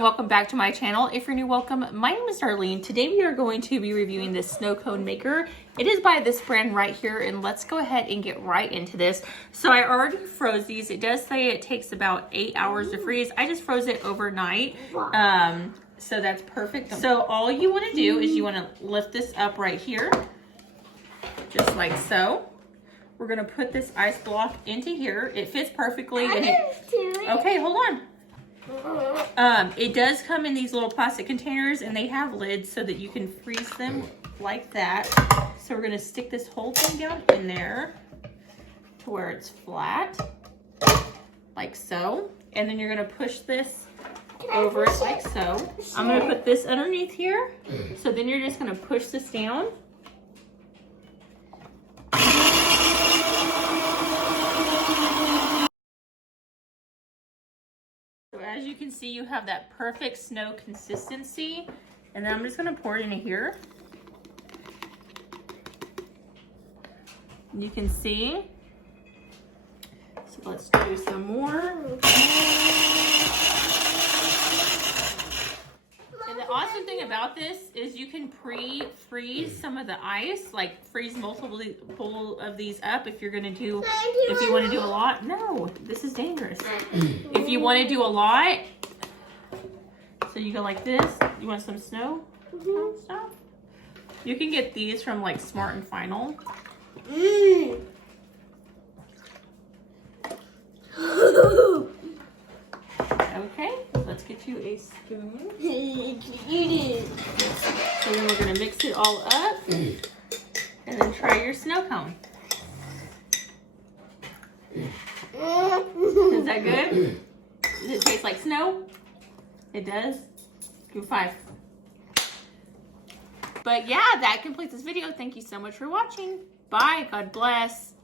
Welcome back to my channel. If you're new, welcome. My name is Darlene. Today we are going to be reviewing this snow cone maker. It is by this brand right here, and let's go ahead and get right into this. So I already froze these. It does say it takes about 8 hours to freeze. I just froze it overnight. So that's perfect. So all you want to do is you want to lift this up right here, just like so. We're going to put this ice block into here. It fits perfectly. Okay, hold on. It does come in these little plastic containers, and they have lids so that you can freeze them like that. So we're going to stick this whole thing down in there to where it's flat, like so. And then you're going to push this over it like so. I'm going to put this underneath here. So then you're just going to push this down. As you can see, you have that perfect snow consistency. And then I'm just going to pour it into here. You can see. So let's do some more. And the awesome thing about this is you can pre-freeze some of the ice, like freeze multiple of these up if you're going to do, if you want to do a lot. No, this is dangerous. If you want to do a lot, so you go like this. You want some snow stuff? You can get these from like Smart and Final. Okay, let's get you a spoon. So then we're going to mix it all up and then try your snow cone. Is that good? Does it taste like snow? It does? Give 5. But yeah, that completes this video. Thank you so much for watching. Bye. God bless.